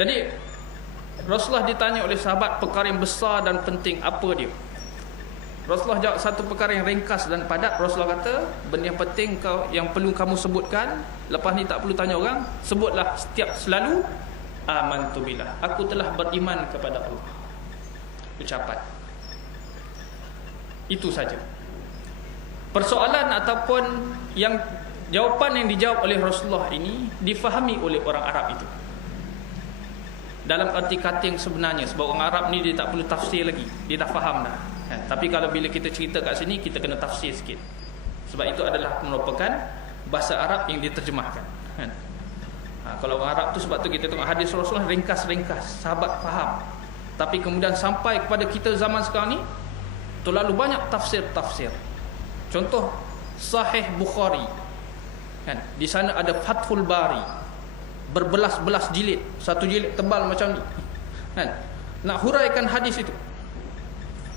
Jadi Rasulullah ditanya oleh sahabat perkara yang besar dan penting, apa dia? Rasulullah jawab satu perkara yang ringkas dan padat. Rasulullah kata, benda yang penting yang perlu kamu sebutkan, lepas ni tak perlu tanya orang, sebutlah selalu amantu billah, aku telah beriman kepada Allah. Ucapan itu saja. Persoalan ataupun yang jawapan yang dijawab oleh Rasulullah ini difahami oleh orang Arab itu dalam arti kata yang sebenarnya. Sebab orang Arab ni dia tak perlu tafsir lagi, dia dah faham dah kan? Tapi kalau bila kita cerita kat sini, kita kena tafsir sikit. Sebab itu adalah merupakan bahasa Arab yang diterjemahkan kan? Kalau orang Arab tu, sebab tu kita tengok hadis Rasulullah ringkas-ringkas, sahabat faham. Tapi kemudian sampai kepada kita zaman sekarang ni, terlalu banyak tafsir-tafsir. Contoh Sahih Bukhari kan? Di sana ada Fathul Bari, berbelas-belas jilid, satu jilid tebal macam ni kan? Nak huraikan hadis itu.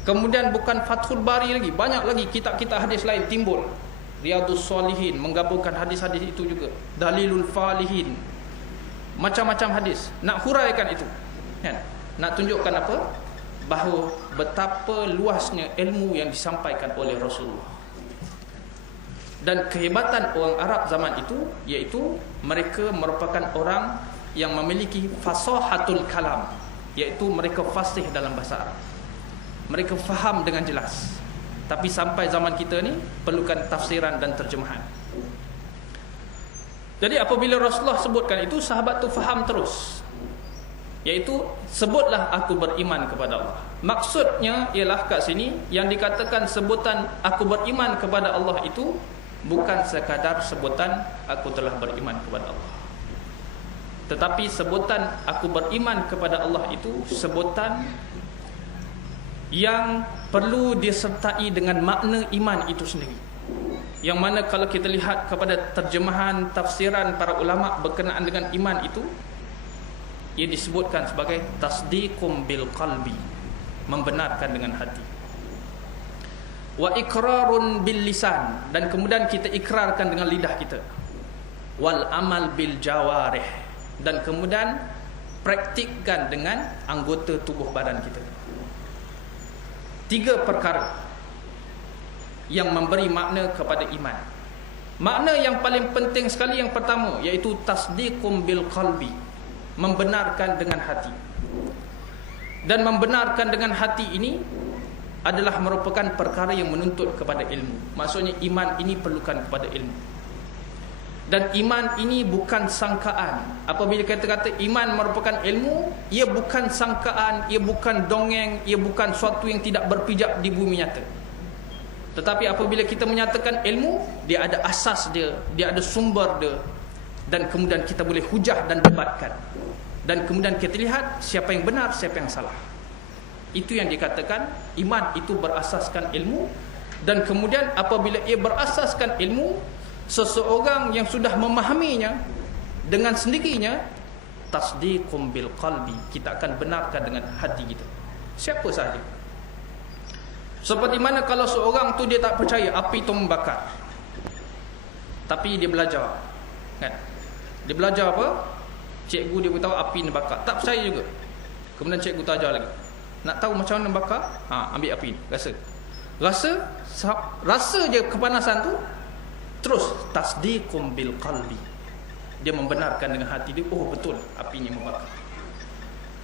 Kemudian bukan Fathul Bari lagi, banyak lagi kitab-kitab hadis lain timbul. Riyadhus Shalihin menggabungkan hadis-hadis itu juga, Dalilul Falihin, macam-macam hadis. Nak huraikan itu kan? Nak tunjukkan apa? Bahawa betapa luasnya ilmu yang disampaikan oleh Rasulullah. Dan kehebatan orang Arab zaman itu, iaitu mereka merupakan orang yang memiliki fasahatul kalam, iaitu mereka fasih dalam bahasa Arab. Mereka faham dengan jelas. Tapi sampai zaman kita ni perlukan tafsiran dan terjemahan. Jadi apabila Rasulullah sebutkan itu, sahabat tu faham terus, iaitu sebutlah aku beriman kepada Allah. Maksudnya ialah kat sini yang dikatakan sebutan aku beriman kepada Allah itu bukan sekadar sebutan aku telah beriman kepada Allah, tetapi sebutan aku beriman kepada Allah itu sebutan yang perlu disertai dengan makna iman itu sendiri. Yang mana kalau kita lihat kepada terjemahan tafsiran para ulama berkenaan dengan iman itu, ia disebutkan sebagai tasdiqum bil qalbi, membenarkan dengan hati. Wa iqrarun bil lisan, dan kemudian kita ikrarkan dengan lidah kita. Wal amal bil jawarih, dan kemudian praktikkan dengan anggota tubuh badan kita. 3 perkara yang memberi makna kepada iman. Makna yang paling penting sekali yang pertama, iaitu tasdiqum bil qalbi, membenarkan dengan hati. Dan membenarkan dengan hati ini adalah merupakan perkara yang menuntut kepada ilmu. Maksudnya iman ini perlukan kepada ilmu. Dan iman ini bukan sangkaan. Apabila kita kata iman merupakan ilmu, ia bukan sangkaan, ia bukan dongeng, ia bukan suatu yang tidak berpijak di bumi nyata. Tetapi apabila kita menyatakan ilmu, dia ada asas dia, dia ada sumber dia, dan kemudian kita boleh hujah dan debatkan. Dan kemudian kita lihat siapa yang benar, siapa yang salah. Itu yang dikatakan iman itu berasaskan ilmu. Dan kemudian apabila ia berasaskan ilmu, seseorang yang sudah memahaminya dengan sendirinya, tasdiqum bil qalbi, kita akan benarkan dengan hati kita. Siapa sahaja. Seperti mana kalau seorang tu dia tak percaya api itu membakar, tapi dia belajar kan? Dia belajar apa? Cikgu dia beritahu api ni bakar, tak percaya juga. Kemudian cikgu tu ajar lagi, nak tahu macam mana bakar? Ambil api ni, rasa je kepanasan tu, terus tasdiqum bil qalbi, dia membenarkan dengan hati dia, oh betul api ni membakar.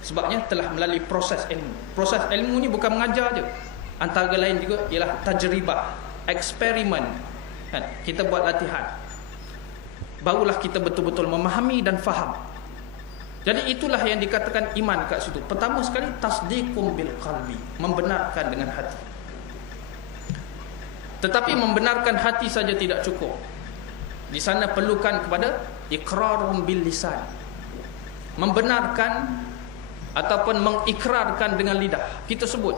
Sebabnya telah melalui proses ilmu. Proses ilmu ni bukan mengajar je, antara lain juga ialah tajribah, eksperimen kan? Kita buat latihan, barulah kita betul-betul memahami dan faham. Jadi itulah yang dikatakan iman kat situ. Pertama sekali tasdiqum bil qalbi, membenarkan dengan hati. Tetapi membenarkan hati saja tidak cukup. Di sana perlukan kepada iqrarun bil lisan, membenarkan ataupun mengikrarkan dengan lidah. Kita sebut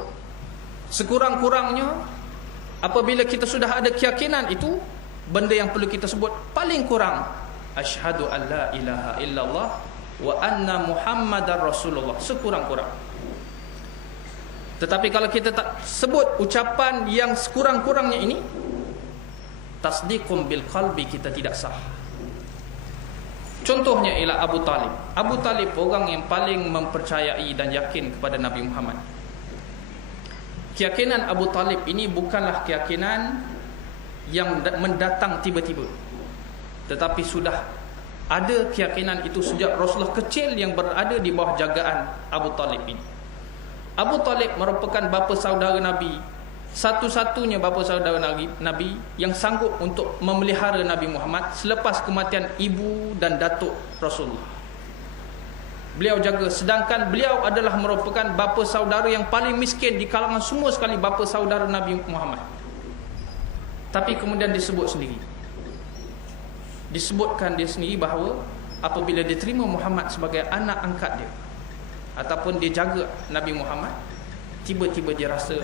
sekurang-kurangnya. Apabila kita sudah ada keyakinan itu, benda yang perlu kita sebut paling kurang asyhadu an la ilaha illallah wa anna muhammadar rasulullah, sekurang-kurang. Tetapi kalau kita tak sebut ucapan yang sekurang-kurangnya ini, tasdiqum bil qalbi kita tidak sah. Contohnya ialah Abu Talib. Abu Talib orang yang paling mempercayai dan yakin kepada Nabi Muhammad. Keyakinan Abu Talib ini bukanlah keyakinan yang mendatang tiba-tiba, tetapi sudah ada keyakinan itu sejak Rasulullah kecil yang berada di bawah jagaan Abu Talib ini. Abu Talib merupakan bapa saudara Nabi, satu-satunya bapa saudara Nabi yang sanggup untuk memelihara Nabi Muhammad selepas kematian ibu dan datuk Rasulullah. Beliau jaga, sedangkan beliau adalah merupakan bapa saudara yang paling miskin di kalangan semua sekali bapa saudara Nabi Muhammad. Tapi kemudian disebutkan dia sendiri bahawa apabila dia terima Muhammad sebagai anak angkat dia, ataupun dia jaga Nabi Muhammad, tiba-tiba dia rasa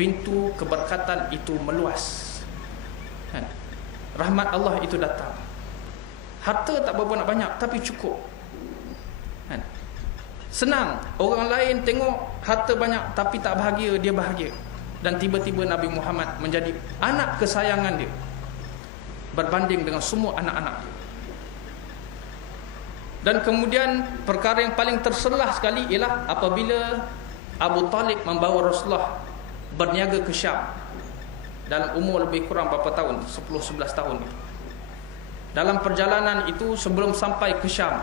pintu keberkatan itu meluas, rahmat Allah itu datang. Harta tak berapa nak banyak, tapi cukup. Senang, orang lain tengok harta banyak tapi tak bahagia, dia bahagia. Dan tiba-tiba Nabi Muhammad menjadi anak kesayangan dia berbanding dengan semua anak-anak dia. Dan kemudian perkara yang paling terselah sekali ialah apabila Abu Talib membawa Rasulullah berniaga ke Syam dalam umur lebih kurang berapa tahun, 10-11 tahun. Dalam perjalanan itu, sebelum sampai ke Syam,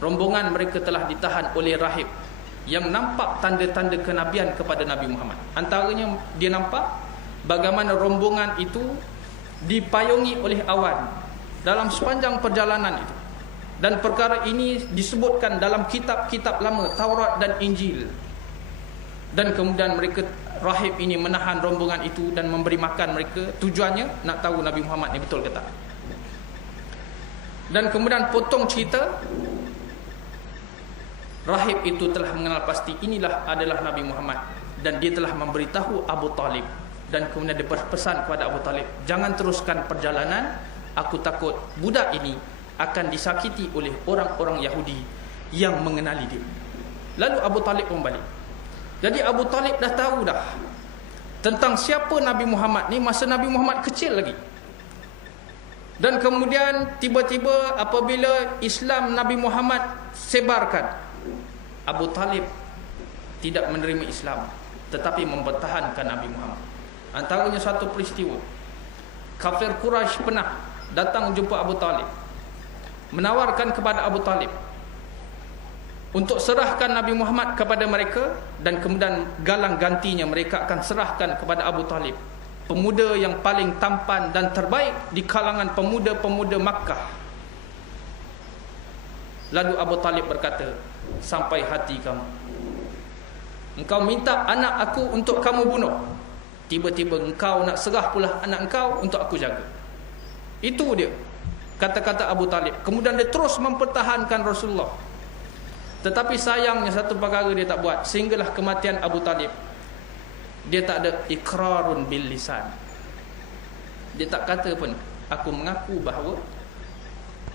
rombongan mereka telah ditahan oleh rahib yang nampak tanda-tanda kenabian kepada Nabi Muhammad. Antaranya dia nampak bagaimana rombongan itu dipayungi oleh awan dalam sepanjang perjalanan itu. Dan perkara ini disebutkan dalam kitab-kitab lama, Taurat dan Injil. Dan kemudian mereka, rahib ini menahan rombongan itu dan memberi makan mereka. Tujuannya nak tahu Nabi Muhammad ni betul ke tak. Dan kemudian potong cerita, rahib itu telah mengenal pasti inilah adalah Nabi Muhammad, dan dia telah memberitahu Abu Talib. Dan kemudian dia berpesan kepada Abu Talib, jangan teruskan perjalanan, aku takut budak ini akan disakiti oleh orang-orang Yahudi yang mengenali dia. Lalu Abu Talib kembali. Jadi Abu Talib dah tahu dah tentang siapa Nabi Muhammad ni masa Nabi Muhammad kecil lagi. Dan kemudian tiba-tiba apabila Islam Nabi Muhammad sebarkan, Abu Talib tidak menerima Islam, tetapi mempertahankan Nabi Muhammad. Antaranya satu peristiwa, kafir Quraisy pernah datang jumpa Abu Talib, menawarkan kepada Abu Talib untuk serahkan Nabi Muhammad kepada mereka, dan kemudian galang gantinya mereka akan serahkan kepada Abu Talib, pemuda yang paling tampan dan terbaik di kalangan pemuda-pemuda Makkah. Lalu Abu Talib berkata, sampai hati kamu, engkau minta anak aku untuk kamu bunuh, tiba-tiba engkau nak serah pula anak engkau untuk aku jaga. Itu dia kata-kata Abu Talib. Kemudian dia terus mempertahankan Rasulullah. Tetapi sayangnya satu perkara dia tak buat, sehinggalah kematian Abu Talib, dia tak ada ikrarun bil lisan. Dia tak kata pun, aku mengaku bahawa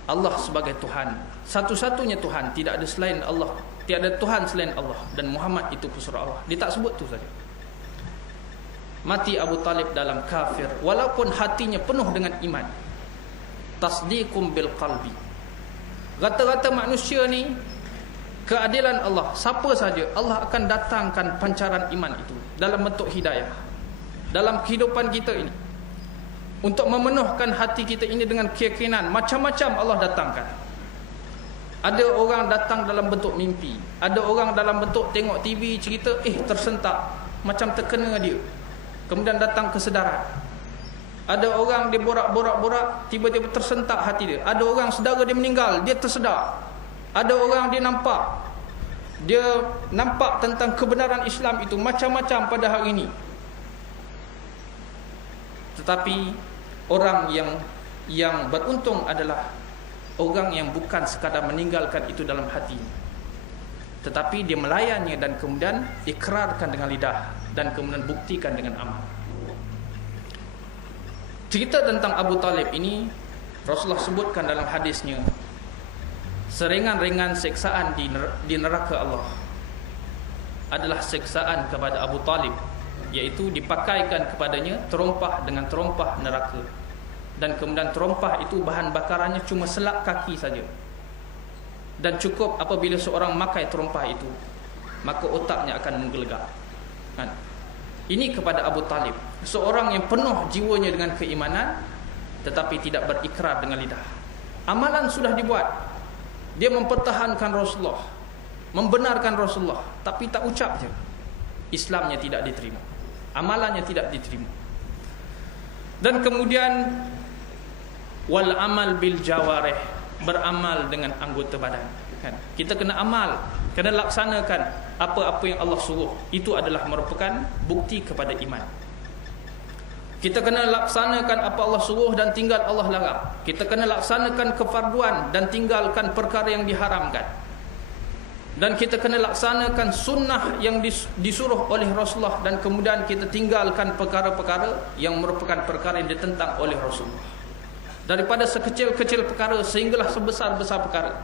Allah sebagai Tuhan, satu-satunya Tuhan, tidak ada selain Allah, tiada Tuhan selain Allah, dan Muhammad itu putra Allah. Dia tak sebut tu saja. Mati Abu Talib dalam kafir, walaupun hatinya penuh dengan iman. Tasdiqum bil qalbi. Rata-rata manusia ni, keadilan Allah, siapa saja Allah akan datangkan pancaran iman itu dalam bentuk hidayah dalam kehidupan kita ini, untuk memenuhkan hati kita ini dengan keyakinan. Macam-macam Allah datangkan. Ada orang datang dalam bentuk mimpi, ada orang dalam bentuk tengok TV cerita, tersentak, macam terkena dia, kemudian datang kesedaran. Ada orang dia borak-borak, tiba-tiba tersentak hati dia. Ada orang saudara dia meninggal, dia tersedar. Ada orang dia nampak tentang kebenaran Islam itu, macam-macam pada hari ini. Tetapi orang yang beruntung adalah orang yang bukan sekadar meninggalkan itu dalam hati, tetapi dia melayannya dan kemudian ikrarkan dengan lidah dan kemudian buktikan dengan amal. Cerita tentang Abu Talib ini Rasulullah sebutkan dalam hadisnya, seringan-ringan seksaan di neraka Allah adalah seksaan kepada Abu Talib, iaitu dipakaikan kepadanya terompah dengan terompah neraka. dan kemudian terompah itu bahan bakarannya cuma selak kaki saja, dan cukup apabila seorang makai terompah itu maka otaknya akan menggelegak. Kan? Ini kepada Abu Talib, seorang yang penuh jiwanya dengan keimanan tetapi tidak berikrar dengan lidah. Amalan sudah dibuat, dia mempertahankan Rasulullah, membenarkan Rasulullah, tapi tak ucap je. Islamnya tidak diterima, amalannya tidak diterima. Dan kemudian wal amal bil jawarih, beramal dengan anggota badan. Kan? Kita kena amal, kena laksanakan apa-apa yang Allah suruh. Itu adalah merupakan bukti kepada iman. Kita kena laksanakan apa Allah suruh dan tinggal Allah larang. Kita kena laksanakan kefarduan dan tinggalkan perkara yang diharamkan. Dan kita kena laksanakan sunnah yang disuruh oleh Rasulullah, dan kemudian kita tinggalkan perkara-perkara yang merupakan perkara yang ditentang oleh Rasulullah. Daripada sekecil-kecil perkara sehinggalah sebesar-besar perkara.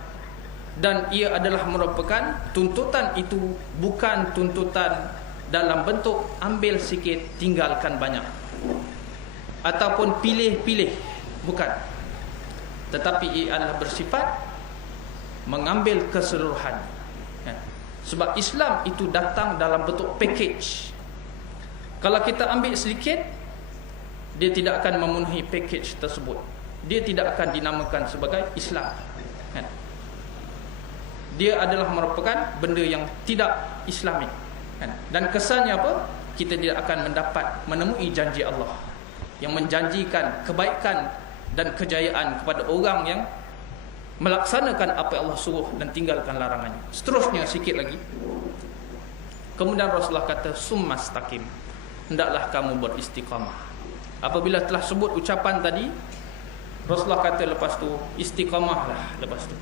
Dan ia adalah merupakan tuntutan itu bukan tuntutan dalam bentuk ambil sikit tinggalkan banyak ataupun pilih-pilih, bukan, tetapi ia adalah bersifat mengambil keseluruhan. Sebab Islam itu datang dalam bentuk package. Kalau kita ambil sedikit, dia tidak akan memenuhi package tersebut, dia tidak akan dinamakan sebagai Islam. Dia adalah merupakan benda yang tidak Islami. Dan kesannya apa? Kita tidak akan menemui janji Allah yang menjanjikan kebaikan dan kejayaan kepada orang yang melaksanakan apa yang Allah suruh dan tinggalkan larangannya. Seterusnya sikit lagi, kemudian Rasulullah kata summastaqim, hendaklah kamu beristiqamah. Apabila telah sebut ucapan tadi, Rasulullah kata lepas tu istiqamahlah lepas tu.